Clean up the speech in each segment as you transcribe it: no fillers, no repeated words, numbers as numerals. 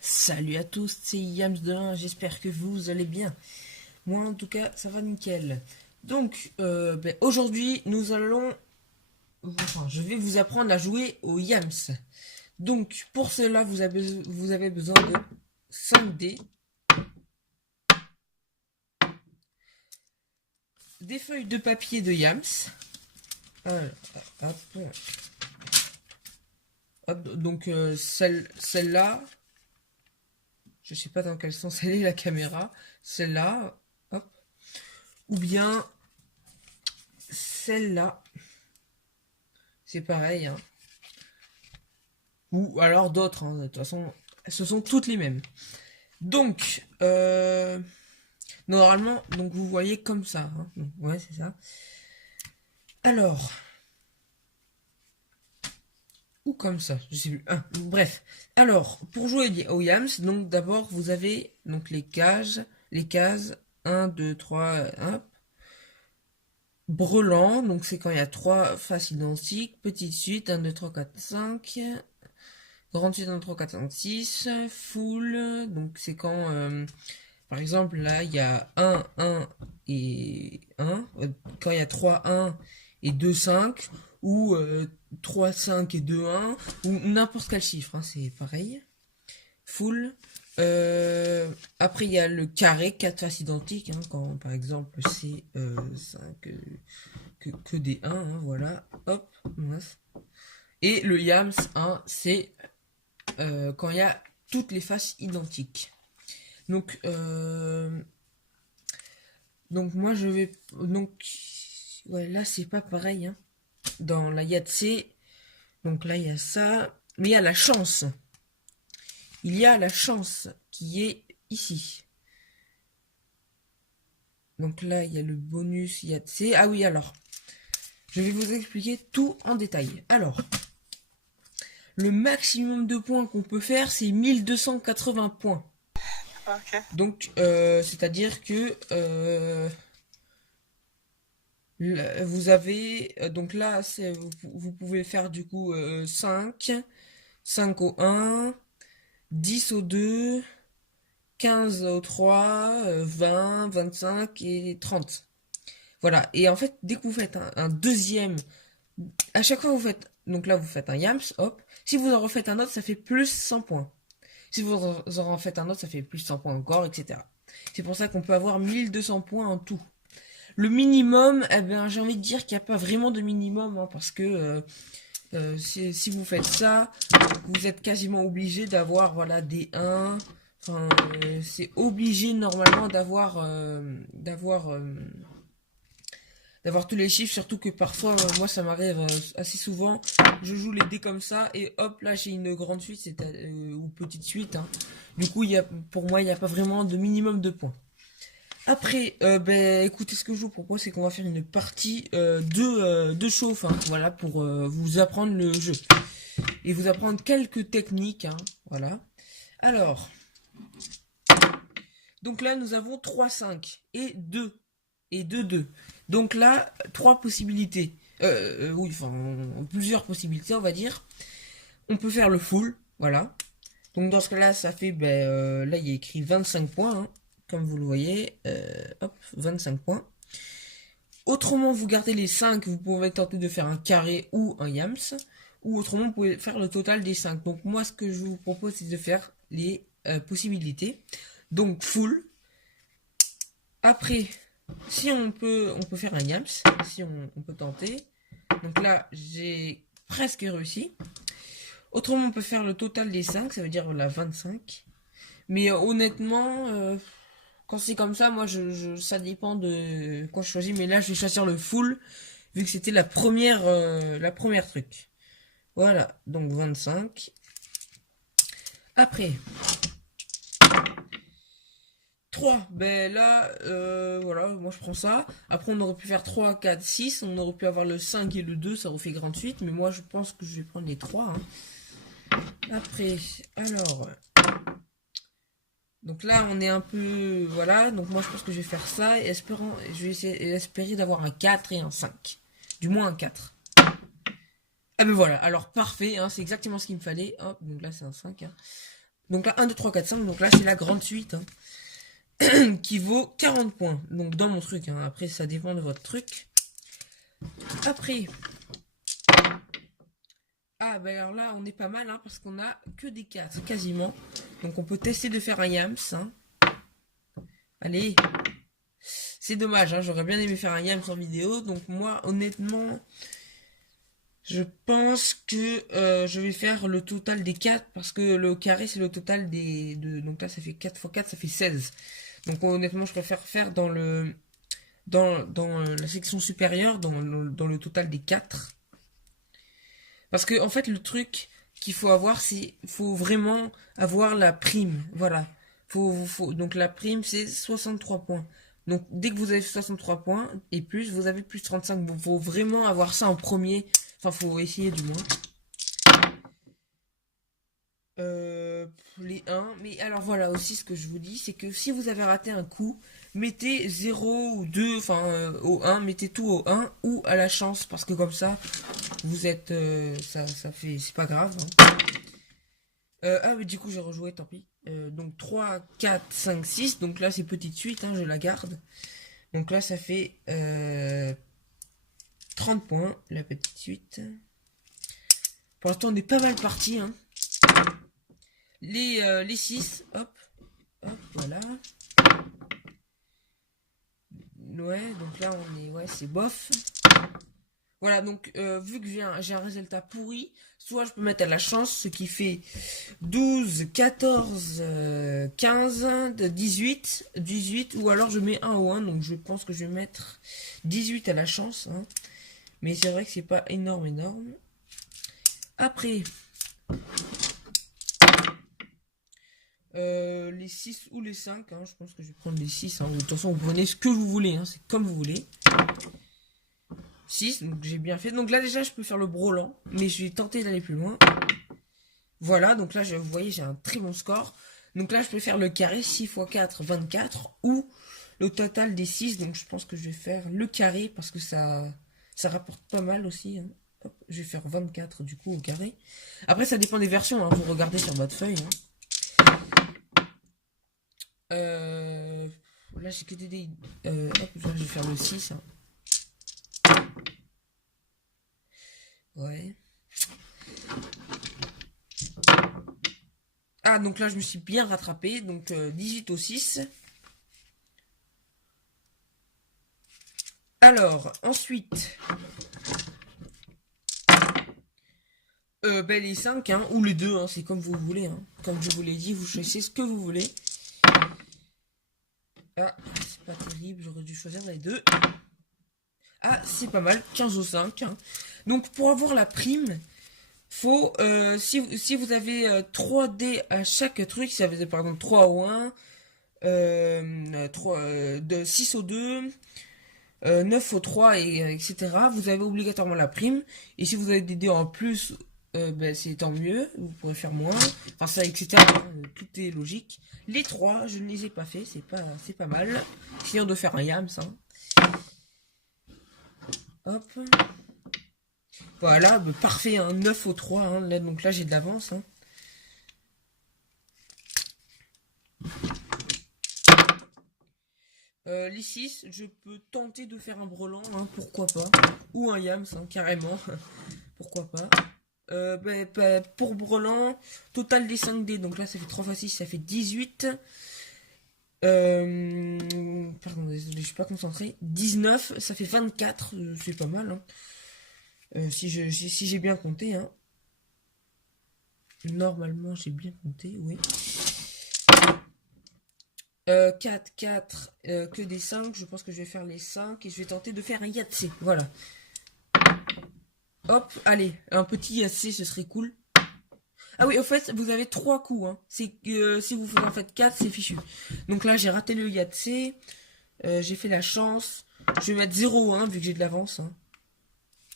Salut à tous, c'est Yams de 1, j'espère que vous allez bien. Moi en tout cas, ça va nickel. Donc, aujourd'hui, je vais vous apprendre à jouer au Yams. Donc, pour cela, vous avez besoin de 5 dés, des feuilles de papier de Yams. Alors, hop, hop, donc celle-là, je sais pas dans quel sens elle est la caméra, celle-là, hop, ou bien celle-là, c'est pareil, hein. Ou alors d'autres, hein. De toute façon, ce sont toutes les mêmes. Donc, normalement, donc vous voyez comme ça, hein. Donc, ouais, c'est ça. Alors, ou comme ça, je sais plus. Bref. Alors, pour jouer au Yams, donc d'abord vous avez donc les cases 1, 2, 3, 1. Brelan, donc c'est quand il y a trois faces identiques. Petite suite, 1, 2, 3, 4, 5. Grande suite, 1, 2, 3, 4, 5, 6. Full, donc c'est quand par exemple, là, il y a 1 et 1. Quand il y a 3 1 et 2 5. Ou 3 5 et 2 1. Ou n'importe quel chiffre, hein, c'est pareil. Full. Après, il y a le carré, 4 faces identiques. Hein, quand, par exemple, c'est 5 que des 1. Hein, voilà. Hop. Et le yams, hein, c'est quand il y a toutes les faces identiques. Donc moi je vais donc ouais, là c'est pas pareil, hein. Dans la Yatsé, donc là il y a ça, mais il y a la chance. Il y a la chance qui est ici. Donc là il y a le bonus Yatsé. Ah oui, alors je vais vous expliquer tout en détail. Alors le maximum de points qu'on peut faire c'est 1280 points. Ok. Donc c'est-à-dire que vous avez donc là vous pouvez faire du coup 5 au 1, 10 au 2, 15 au 3, 20, 25 et 30. Voilà. Et en fait, dès que vous faites un deuxième, à chaque fois vous faites, donc là vous faites un yams, hop. Si vous en refaites un autre, ça fait plus 100 points. Si vous en refaites un autre, ça fait plus 100 points encore, etc. C'est pour ça qu'on peut avoir 1200 points en tout. Le minimum, eh ben, j'ai envie de dire qu'il n'y a pas vraiment de minimum, hein, parce que si vous faites ça, vous êtes quasiment obligé d'avoir voilà des 1. Enfin, c'est obligé normalement d'avoir tous les chiffres, surtout que parfois, moi ça m'arrive assez souvent, je joue les dés comme ça et hop là j'ai une grande suite ou petite suite, hein. Du coup pour moi il n'y a pas vraiment de minimum de points. Après, écoutez, ce que je vous propose, c'est qu'on va faire une partie de chauffe, hein, voilà, pour vous apprendre le jeu et vous apprendre quelques techniques, hein, voilà. Alors, donc là, nous avons 3 5 et 2 2. Donc là, trois possibilités. Oui, enfin, plusieurs possibilités, on va dire. On peut faire le full, voilà. Donc dans ce cas-là, ça fait, là, il y a écrit 25 points, hein, comme vous le voyez. Hop, 25 points. Autrement, vous gardez les 5, vous pouvez tenter de faire un carré ou un yams. Ou autrement, vous pouvez faire le total des 5. Donc moi, ce que je vous propose, c'est de faire les possibilités. Donc full. Après, si on peut faire un yams, si on peut tenter. Donc là, j'ai presque réussi. Autrement, on peut faire le total des 5, ça veut dire la 25. Mais honnêtement, quand c'est comme ça, moi, ça dépend de quoi je choisis. Mais là, je vais choisir le full, vu que c'était la première truc. Voilà, donc 25. Après, 3, ben là, voilà, moi je prends ça. Après, on aurait pu faire 3, 4, 6. On aurait pu avoir le 5 et le 2, ça refait grande suite. Mais moi, je pense que je vais prendre les 3, hein. Après, alors, donc là, on est un peu, voilà. Donc moi, je pense que je vais faire ça. Et je vais espérer d'avoir un 4 et un 5. Du moins un 4. Ah ben voilà, alors parfait, hein, c'est exactement ce qu'il me fallait. Hop, donc là, c'est un 5, hein. Donc là, 1, 2, 3, 4, 5. Donc là, c'est la grande suite. Hein, qui vaut 40 points. Donc dans mon truc. Hein. Après, ça dépend de votre truc. Après. Ah, ben alors là, on est pas mal. Hein, parce qu'on a que des 4, quasiment. Donc on peut tester de faire un yams. Hein. Allez. C'est dommage. Hein, j'aurais bien aimé faire un yams en vidéo. Donc moi, honnêtement... Je pense que je vais faire le total des 4 parce que le carré c'est le total des... donc là ça fait 4 x 4, ça fait 16. Donc honnêtement je préfère faire dans la section supérieure, dans le total des 4. Parce que en fait le truc qu'il faut avoir c'est... faut vraiment avoir la prime. Voilà. Donc la prime c'est 63 points. Donc dès que vous avez 63 points et plus, vous avez plus 35. Il faut vraiment avoir ça en premier. Enfin, faut essayer du moins. Les 1. Mais alors voilà aussi ce que je vous dis, c'est que si vous avez raté un coup, mettez 0 ou 2, enfin au 1, mettez tout au 1 ou à la chance. Parce que comme ça, vous êtes... ça fait... c'est pas grave. Hein. Ah mais du coup j'ai rejoué, tant pis. Donc 3, 4, 5, 6. Donc là c'est petite suite, hein, je la garde. Donc là ça fait 30 points, la petite suite. Pour l'instant, on est pas mal parti. Hein. Les 6, hop, hop, voilà. Ouais, donc là, on est, ouais, c'est bof. Voilà, donc, vu que j'ai un résultat pourri, soit je peux mettre à la chance, ce qui fait 12, 14, 15, 18, ou alors je mets 1 au 1, donc je pense que je vais mettre 18 à la chance. Hein. Mais c'est vrai que c'est pas énorme. Après... les 6 ou les 5, hein, je pense que je vais prendre les 6. Hein. De toute façon, vous prenez ce que vous voulez, hein, c'est comme vous voulez. 6, donc j'ai bien fait. Donc là, déjà, je peux faire le brelan, mais je vais tenter d'aller plus loin. Voilà, donc là, vous voyez, j'ai un très bon score. Donc là, je peux faire le carré 6 x 4, 24, ou le total des 6. Donc je pense que je vais faire le carré, parce que ça rapporte pas mal aussi. Hein. Hop, je vais faire 24 du coup au carré. Après, ça dépend des versions, hein, vous regardez sur votre feuille. Hein. Là j'ai que des dés. Hop, là, je vais faire le 6. Hein. Ouais. Ah, donc là je me suis bien rattrapé. Donc 18 au 6. Alors, ensuite. Ben, les 5, hein, ou les 2, hein, c'est comme vous voulez. Hein. Comme je vous l'ai dit, vous choisissez ce que vous voulez. Ah, c'est pas terrible, j'aurais dû choisir les 2. Ah, c'est pas mal, 15 au 5. Hein. Donc, pour avoir la prime, faut, si vous avez 3 dés à chaque truc, si vous avez par exemple 3 au 1, 6 au 2, 9 au 3, etc., vous avez obligatoirement la prime. Et si vous avez des dés en plus, ben, c'est tant mieux, vous pourrez faire moins. Enfin, ça, etc., tout est logique. Les 3, je ne les ai pas fait, c'est pas mal. Sinon, de faire un yams, hein. Hop. Voilà, bah, parfait, hein, 9 au 3, hein, là, donc là j'ai de l'avance. Hein. Les 6, je peux tenter de faire un brelan, hein, pourquoi pas. Ou un yams, hein, carrément, pourquoi pas. Pour brelan, total des 5 dés, donc là ça fait 3 x 6, ça fait 18. Pardon, désolé, je suis pas concentré. 19, ça fait 24, c'est pas mal. Hein. Si j'ai bien compté, hein. Normalement, j'ai bien compté, oui. 4, 4, que des 5. Je pense que je vais faire les 5 et je vais tenter de faire un Yatsé. Voilà. Hop, allez, un petit Yatsé, ce serait cool. Ah oui, au fait, vous avez 3 coups. Hein. Si vous en faites 4, c'est fichu. Donc là, j'ai raté le Yatsé. J'ai fait la chance. Je vais mettre 0, hein, vu que j'ai de l'avance. Hein.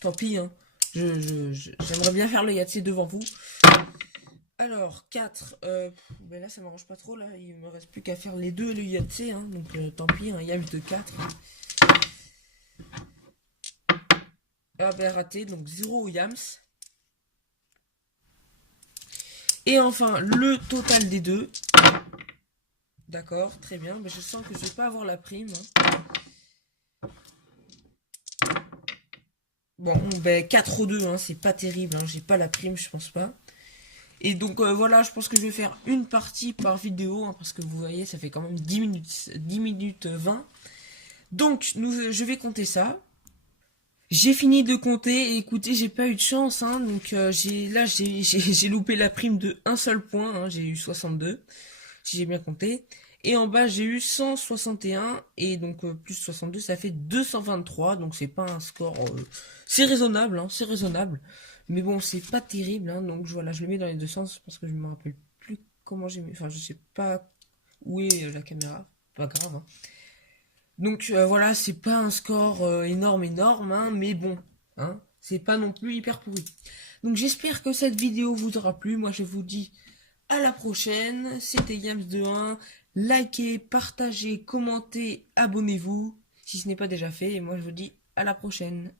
Tant pis, hein. J'aimerais bien faire le Yatsé devant vous. Alors, 4. Ben là, ça m'arrange pas trop. Là, il me reste plus qu'à faire les 2 et le Yatsé. Hein, donc, tant pis, un Yams de 4. Ah ben, raté. Donc, 0 au Yams. Et enfin, le total des deux. D'accord, très bien. Mais je sens que je vais pas avoir la prime. Bon, ben 4-2, hein, c'est pas terrible. Hein, j'ai pas la prime, je pense pas. Et donc voilà, je pense que je vais faire une partie par vidéo. Hein, parce que vous voyez, ça fait quand même 10 minutes 20. Donc, je vais compter ça. J'ai fini de compter et écoutez, j'ai pas eu de chance, hein, donc j'ai loupé la prime de un seul point, hein, j'ai eu 62, si j'ai bien compté. Et en bas, j'ai eu 161 et donc plus 62, ça fait 223, donc c'est pas un score, c'est raisonnable, hein, c'est raisonnable. Mais bon, c'est pas terrible, hein, donc voilà, je le mets dans les deux sens parce que je me rappelle plus comment j'ai mis, enfin je sais pas où est la caméra, pas grave, hein. Donc voilà, c'est pas un score énorme, hein, mais bon, hein, c'est pas non plus hyper pourri. Donc j'espère que cette vidéo vous aura plu. Moi je vous dis à la prochaine. C'était Yams21. Likez, partagez, commentez, abonnez-vous si ce n'est pas déjà fait. Et moi je vous dis à la prochaine.